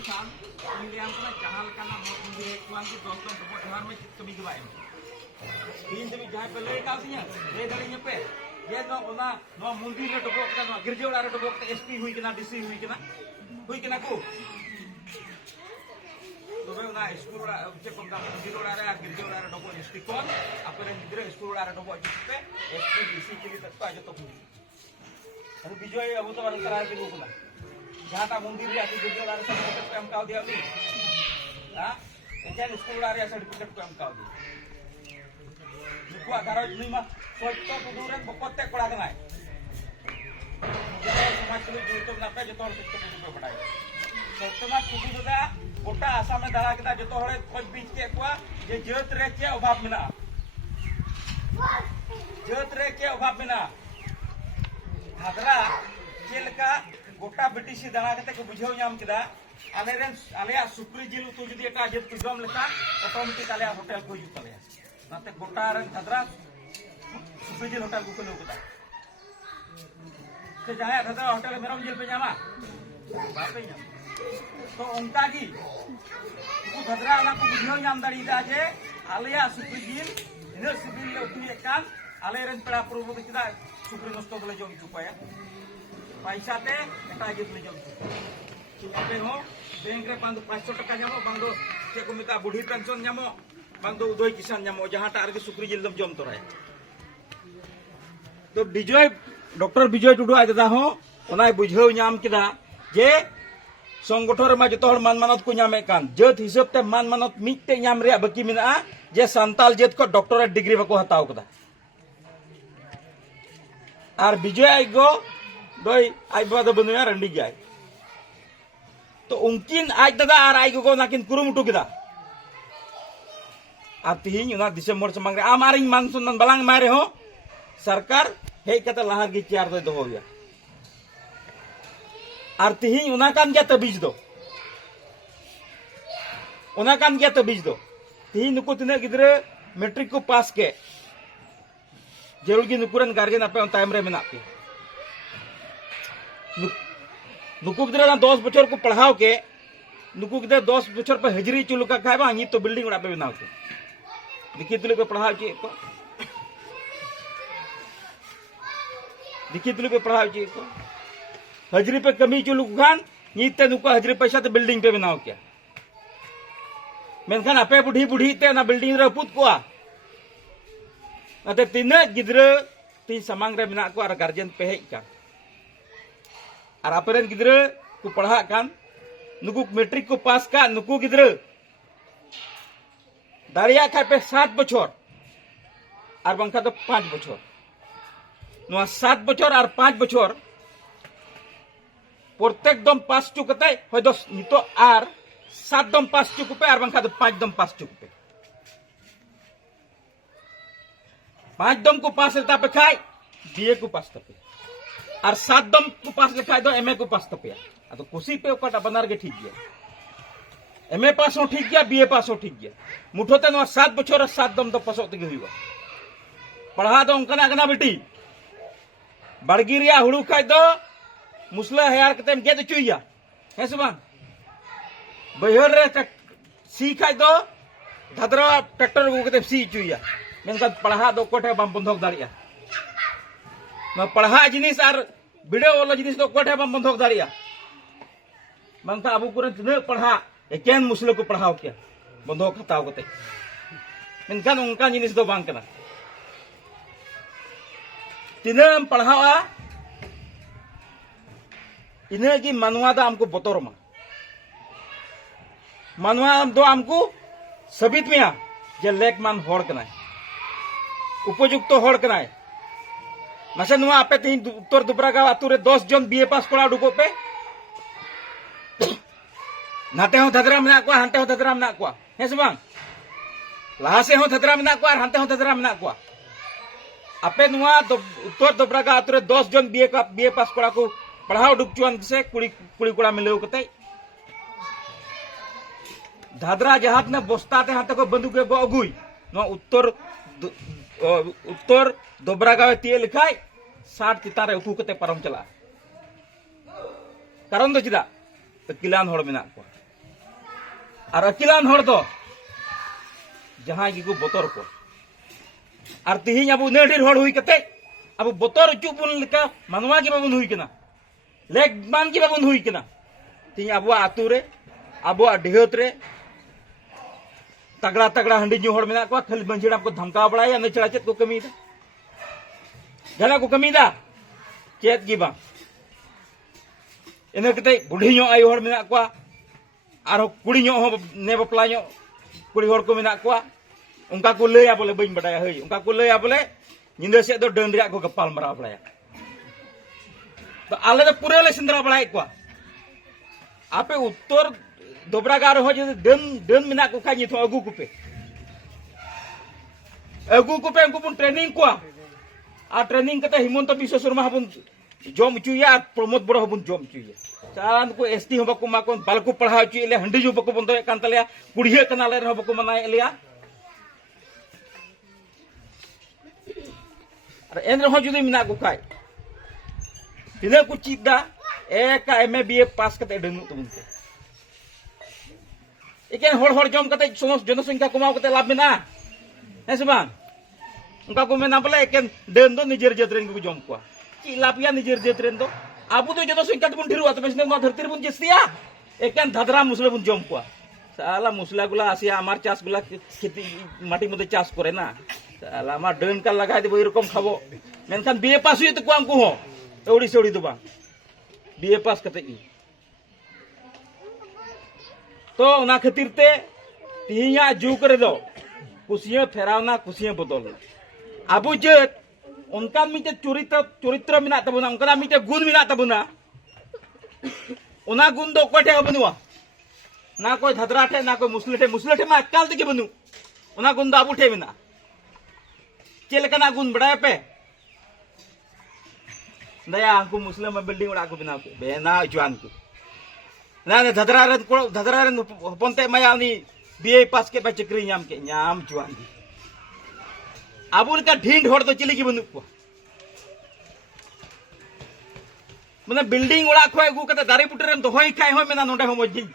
ᱢᱮᱱᱠᱷᱟᱱ ᱤᱧ ᱞᱟᱹᱭᱟᱢ ᱠᱟᱱᱟ ᱡᱟᱦᱟᱸ ᱞᱮᱠᱟᱱᱟᱜ ᱢᱚᱛ ᱢᱚᱱᱫᱤᱨ ᱦᱮᱡ ᱠᱚᱣᱟᱱ ᱠᱤ 10 ᱡᱚᱱ ᱰᱚᱵᱚᱜ ᱡᱚᱦᱟᱨ ᱢᱮ ᱪᱮᱫ ᱠᱟᱹᱢᱤ ᱜᱮ ᱵᱟᱭ ᱮᱢ ᱤᱧ ᱫᱷᱟᱹᱵᱤᱡ ᱡᱟᱦᱟᱸᱭ ᱯᱮ ᱞᱟᱹᱭ ᱠᱟᱣᱫᱤᱧᱟ ᱞᱟᱹᱭ ᱫᱟᱲᱮᱧᱟ ᱯᱮ ᱡᱮ ᱱᱚᱣᱟ ᱢᱚᱱᱫᱤᱨ ᱨᱮ ᱰᱚᱵᱚᱜ ᱠᱟᱛᱮ ᱱᱚᱣᱟ ᱜᱤᱨᱡᱟᱹ ᱚᱲᱟᱜ ᱨᱮ ᱰᱚᱵᱚᱜ ᱠᱟᱛᱮ एसपी हुई कना डीसी हुई कना को तबे उना स्कूल ओड़ा चे को मंदिर ओड़ा रे गिरजा ओड़ा रे डबो एसपी कोन आपरे गिद्रे स्कूल ओड़ा रे डबो जिसपे एसपी डीसी के लिए तक तो आज तो अरे विजय अब तो अंतराल के रूप में जहां ता मंदिर रे आके गिरजा ओड़ा रे सर्टिफिकेट पे हम काव दिया भी हां एचन स्कूल ओड़ा रे सर्टिफिकेट पे हम काव दी नुकुआ गारो नुई मा सोचतो कुदू रे बपते कोड़ा दनाय समाज के जुड़तो ना पे जतो सिस्टम पे पढ़ाई समाज कुदू दादा गोटा आसाम में दाड़ा के जो खोज बीच के जे जत रे के अभाव मेना जत रे के अभाव मेना हादरा चेलका गोटा बीटीसी दाड़ा के को बुझाव नाम केदा आले सुक्री जिल उतु जदि एटा जत को जम लेका ऑटोमेटिक आले होटल को हिजुत तले नाते गोटा रे हादरा सुक्री जिल होटल को लो केदा से जहां हादरा होटल मेरम जिल पे जामा बापे जामा तो उनका की भद्रा को बुझाव नाम दाड़ी जे आलिया सुक्री जिल इन सिबिल ले उतु एकान आले रेन पेड़ा प्रभु के चदा सुक्री नष्ट बोले जम चुपाया पैसा ते एटा जे ले जम चुपे हो बैंक रे 500 टका जामो बांदो से को मिता बुढ़ी पेंशन जामो बांदो उदय किसान जामो जहां टार के सुक्री जिल दम जम तोराय तो विजय डॉक्टर विजय टुडू आज दादा हो ओनाय बुझाव नाम केदा जे संगठन में जो मान मानत को नामे कान जत हिसाब ते मान मानत मिटते नाम रे बाकी मेना जे संताल जत को डॉक्टरेट डिग्री बको हताव कदा और विजय आइगो दोई आई बाबा बनुया रंडी जाय तो उनकिन आज दादा और आइगो को नाकिन कुरुमुटु केदा आ तिहिन उना दिसंबर समंग रे आमारिन मानसुनन बलांग मारे हो सरकार हे कते लहार गी चार दो होया और तिहिन उना कान गया तबीज दो उना कान गया तबीज दो तिहिन नुकु तिना गिद्रे मैट्रिक को पास के जरूर की नुकुरन गार्जियन आपे टाइम रे मेना पे नुकु गिद्रे 10 बछर को पढ़ाओ के नुकु गिद्रे 10 बछर पे हाजिरी चुलु का खाय बा तो बिल्डिंग ओड़ा पे बनाओ के देखिए तुले पे पढ़ाओ के को देखिए तुले पे पढ़ाओ के को हजरी पे कमी चुलू खान नीते नुको हजरी पैसा तो बिल्डिंग पे बनाओ क्या मेनखान आपे बुढ़ी बुढ़ी ते ना बिल्डिंग रे पुत कोआ नाते तिना गिद्रे ती समांग रे मेना को और गार्जियन पे हेज का और आपरेन गिद्रे को पढ़ा कान नुकु मैट्रिक को पास का नुकु गिद्रे दाड़िया खाय पे 7 बछर और बंखा तो 5 बछर नुआ 7 बछर और 5 बछर प्रत्येक दम 5 चुकते होय दो नितो आर 7 दम 5 चुकपे और बंखा तो 5 दम 5 चुकपे 5 दम को पास लेता पे खाय बीए को पास तपे और 7 दम को पास लेखाय दो एमए को पास तपे तो कुसी पे ओकाटा बनार के ठीक गया एमए पास हो ठीक गया बीए पास हो ठीक गया मुठोते नो 7 बछर 7 दम तो पासो तगे हुआ पढ़ा दो उनका ना बेटी बड़गिरिया हुड़ू खाय दो मुसला हेयार कते गेद चुइया है से बांग बहर रे सी खाय दो धदरा ट्रैक्टर को कते सी चुइया मेनका पढ़ा दो कोठे बम बंधक दाड़िया न पढ़ा जिनिस और वीडियो वाला जिनिस दो कोठे बम बंधक दाड़िया मंका अबू कुरे तिने पढ़ा एकेन मुसले को पढ़ाओ क्या बंधक हताव कते मेनका उनका जिनिस दो बांग कना तिने पढ़ावा इन्हें की मनवा दा हमको बतौर मा मनवा दो हमको सबित में जे लेक मान होड़ कना उपयुक्त होड़ कना नसे नुआ आपे तीन उत्तर दुबरा गाँव आतु रे 10 जन बीए पास कोड़ा डुको पे नाते हो धदरा मेना को हांते हो धदरा मेना को है से बांग लहा से हो धदरा मेना को और हांते हो धदरा मेना को आपे नुआ उत्तर दुबरा गाँव आतु रे 10 जन बीए पास कोड़ा को पढ़ाओ डुकचुआन से कुड़ी कुड़ा मिले कते धादरा जहाज ने बस्ता ते हाथे को बंदूक गो अगुई नो उत्तर दोबरा गाँव तीए लिखाय 60 चितान रे उकू कते परम चला कारण दो चिदा तो किलान होड़ मेना को और अकिलान हर दो जहां गी को बतर को और तिहिं अब नेढिर हर हुई कते अब बतर चुप बुन लेका मानवा गी बाबुन हुई कना लेग मान गी बाबुन हुई कना तिहिं अब आतु रे अब डिहत रे तगड़ा तगड़ा हंडी जो हर मेना को खाली मंजिड़ा को धमका बड़ाया ने चला चेत को कमी दा जला को कमी दा चेत गी बा इन कते बुढ़ी नो आयो हर मेना को और कुड़ी नो ने बपला नो कुड़ी हर को मेना को उनका को लया बोले बइन बडाया हई उनका को लया बोले निंदा से दो डन रिया को गपाल मरा बड़ाया तो आले तो पूरे ले सिंदरा बड़ाय को आपे उत्तर दोबरागार हो जो डन डन मेना को खाई तो अगु कुपे उनको बुन ट्रेनिंग को आ ट्रेनिंग कते हिमंत विश्व शर्मा हबुन जम चुया प्रमोद बड़ो हबुन जम चुया चांद को एसटी हो बको मा को बालको पढ़ाव चुले हंडी जो बको बंदो कान तले कुड़िया कनाले रे बको मनाय लिया अरे एन रहो जुदी मिना को खाय तिना को चिदा एक एमए बीए पास कते डनु तुमते एकेन हर हर जम कते जनसंख्या कमाव कते लाभ मेना है से बांग उनका को मेना बोले एकेन डन दो निजेर जतरेन को जम को ची लापिया निजेर जतरेन दो आबु तो जनसंख्या बुन ढिरुआ तबे सिने धरती बुन जस्तिया एकेन धदरा मुसले बुन जम को साला मुसला गुला आसिया आमार चाष गुला खेती माटी मते चाष करे ना साला आमार डन का लगाय देबो एरकम खाबो मेनखान बीए पास हुई तो को आंकु हो एवडी सेवडी तो बा बीए पास कते ई तो ना खातिर ते तिहिया जुग रे दो कुसिया फेरावना कुसिया बदल आबु जेत उनका मिटे चरित्र मिना तबुना उनका मिटे गुण मिना तबुना उना गुण दो कोठे बनुआ ना कोई धदरा ठे ना कोई मुसले ठे मा अकाल तके बनु उना गुण दो आबु ठे मिना चेलकना गुण बड़ाय पे दया हमको मुस्लिम में बिल्डिंग उड़ा को बिना के बेना जुआन को ना धदरा रे हपनते माया उनी बीए पास के चक्री नाम के नाम जुआन आबुल का ढींड हर तो चिली की बनु को माने बिल्डिंग उड़ा खो अगु कते दारी पुटरे दोहई खाय हो मेना नोडे हो मजिन